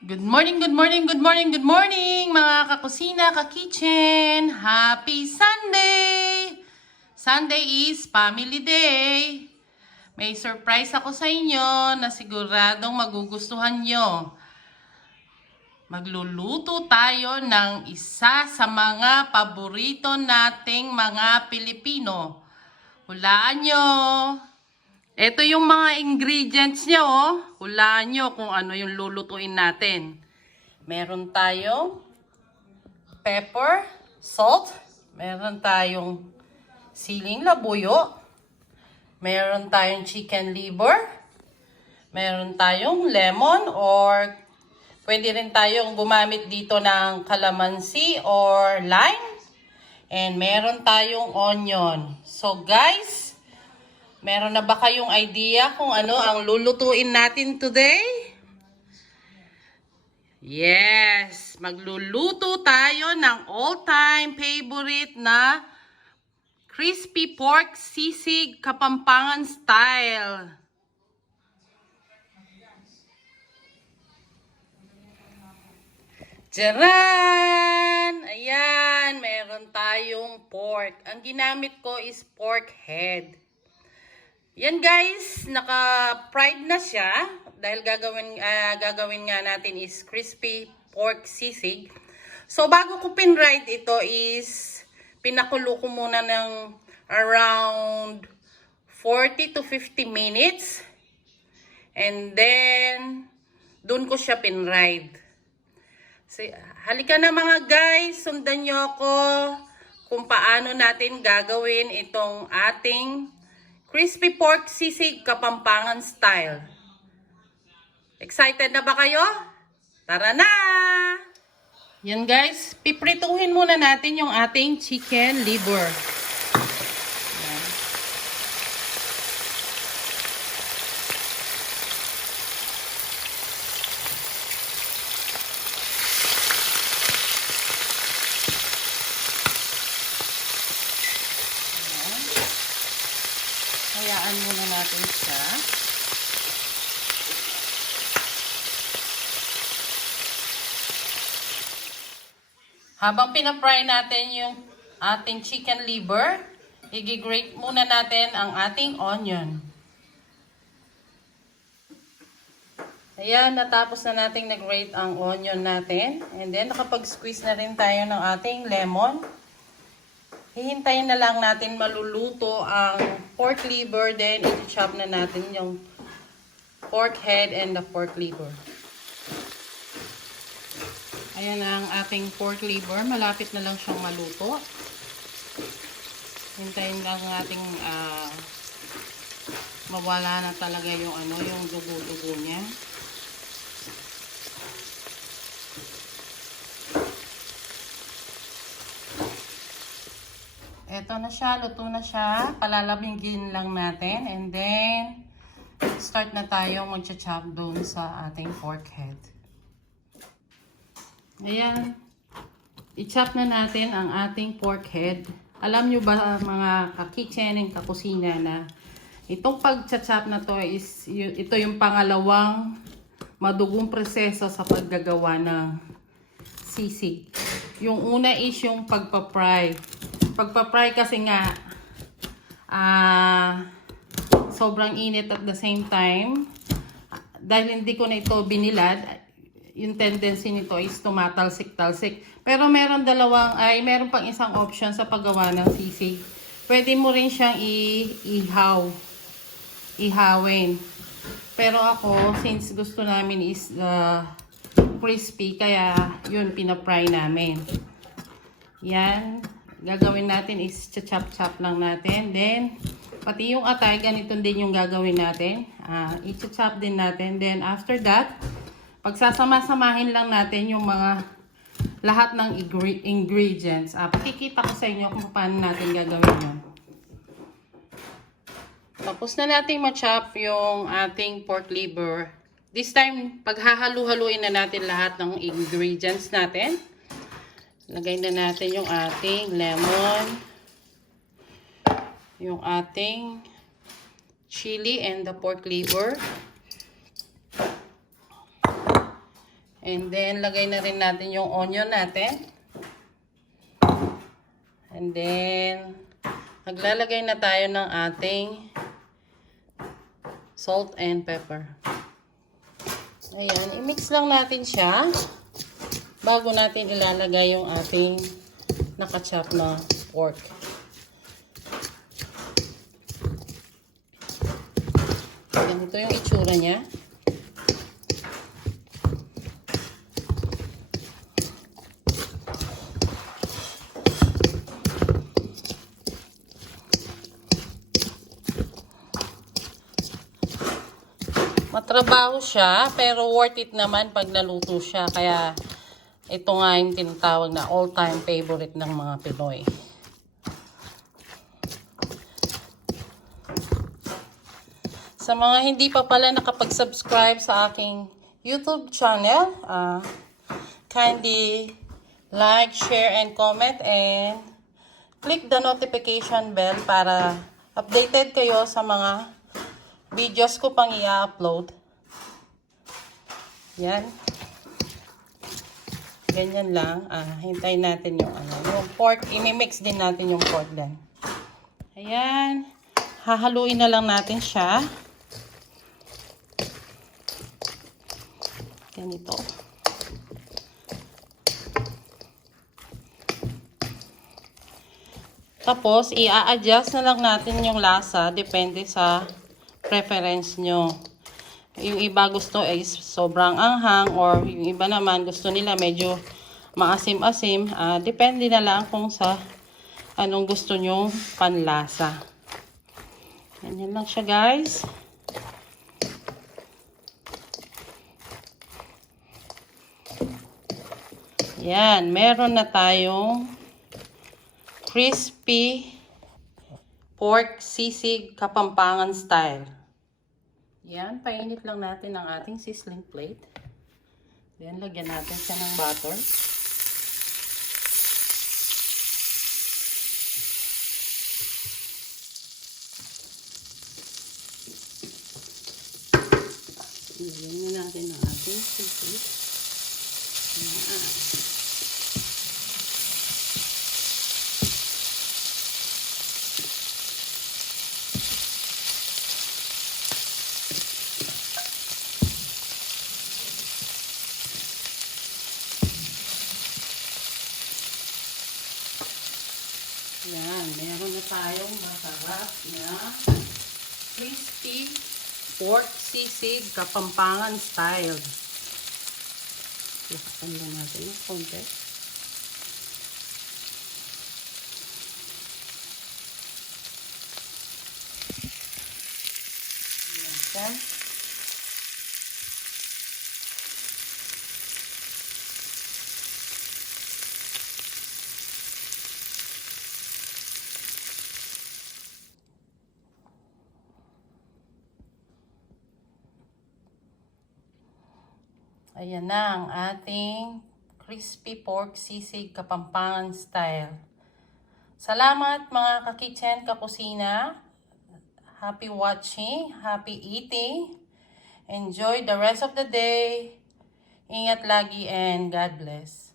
Good morning, good morning, good morning, good morning mga kakusina, ka-kitchen. Happy Sunday! Sunday is Family Day. May surprise ako sa inyo na siguradong magugustuhan nyo. Magluluto tayo ng isa sa mga paborito nating mga Pilipino. Hulaan nyo! Ito yung mga ingredients niya, oh. Hulaan nyo kung ano yung lulutuin natin. Meron tayong pepper, salt. Meron tayong siling labuyo. Meron tayong chicken liver. Meron tayong lemon or pwede rin tayong gumamit dito ng calamansi or lime. And meron tayong onion. So guys, meron na ba kayong idea kung ano ang lulutuin natin today? Yes! Magluluto tayo ng all-time favorite na crispy pork sisig Kapampangan style. Tcharan! Ayan, meron tayong pork. Ang ginamit ko is pork head. Yan guys, naka-fried na siya dahil gagawin nga natin is crispy pork sisig. So bago ko pinride ito is pinakulo ko muna ng around 40 to 50 minutes. And then dun ko siya pinride. So, halika na mga guys, sundan nyo ako kung paano natin gagawin itong ating crispy pork sisig Kapampangan style. Excited na ba kayo? Tara na! Yan guys, piprituhin muna natin yung ating chicken liver. Yan. Hayaan muna natin siya. Habang pinafry natin yung ating chicken liver, i-grate muna natin ang ating onion. Ayan, natapos na nating nag-grate ang onion natin. And then, nakapag-squeeze na rin tayo ng ating lemon. Hihintayin na lang natin maluluto ang pork liver, then i-chop na natin yung pork head and the pork liver. Ayan ang ating pork liver, malapit na lang siyang maluto. Hintayin lang ating mawala na talaga yung yung dugo-dugo niya. Eto na siya, luto na siya. Palalamigin lang natin. And then, start na tayo mag-chop doon sa ating pork head. Ayan. I-chop na natin ang ating pork head. Alam nyo ba mga ka-kitchen and kakusina na itong pag-chop na to is, ito yung pangalawang madugong proseso sa paggagawa ng sisig. Yung una is yung pagpa-fry. Pagpa-fry kasi nga sobrang init at the same time. Dahil hindi ko na ito binilad, yung tendency nito is tumatalsik-talsik. Pero meron pang isang option sa paggawa ng sisig. Pwede mo rin siyang ihawin. Pero ako, since gusto namin is crispy, kaya yun pinapry namin. Yan. Gagawin natin is chop-chop lang natin. Then, pati yung atay, ganito din yung gagawin natin. I-chop din natin. Then, after that, pagsasama-samahin lang natin yung lahat ng ingredients. Pakikita ko sa inyo kung paano natin gagawin yun. Tapos na natin ma-chop yung ating pork liver. This time, paghahalu-haluin na natin lahat ng ingredients natin. Lagay na natin yung ating lemon, yung ating chili and the pork liver. And then, lagay na rin natin yung onion natin. And then, maglalagay na tayo ng ating salt and pepper. Ayan, i-mix lang natin siya bago natin ilalagay yung ating nakachop na pork. Ganito yung itsura niya. Matrabaho siya, pero worth it naman pag naluto siya. Kaya ito nga yung tinatawag na all-time favorite ng mga Pinoy. Sa mga hindi pa pala nakapag-subscribe sa aking YouTube channel, kindly like, share, and comment, and click the notification bell para updated kayo sa mga videos ko pang i-upload. Yan. Ganyan lang. Hintayin natin yung yung pork. I-mix din natin yung pork din. Ayan. Hahaluin na lang natin siya. Ganito. Tapos, i-a-adjust na lang natin yung lasa. Depende sa preference nyo. Yung iba gusto is sobrang anghang, or yung iba naman gusto nila medyo maasim-asim. Depende na lang kung sa anong gusto nyong panlasa. Ganyan lang siya, guys. Yan, meron na tayong crispy pork sisig Kapampangan style. Yan, painit lang natin ang ating sizzling plate. Then, lagyan natin siya ng butter. Lagyan na natin ang ating sisig. Yan. Yan, meron na tayong masarap na crispy pork sisig Kapampangan style. Lakasan lang natin ng konti. Yan siya. Ayan na ang ating crispy pork sisig Kapampangan style. Salamat mga ka-kitchen, ka-kusina. Happy watching, happy eating. Enjoy the rest of the day. Ingat lagi and God bless.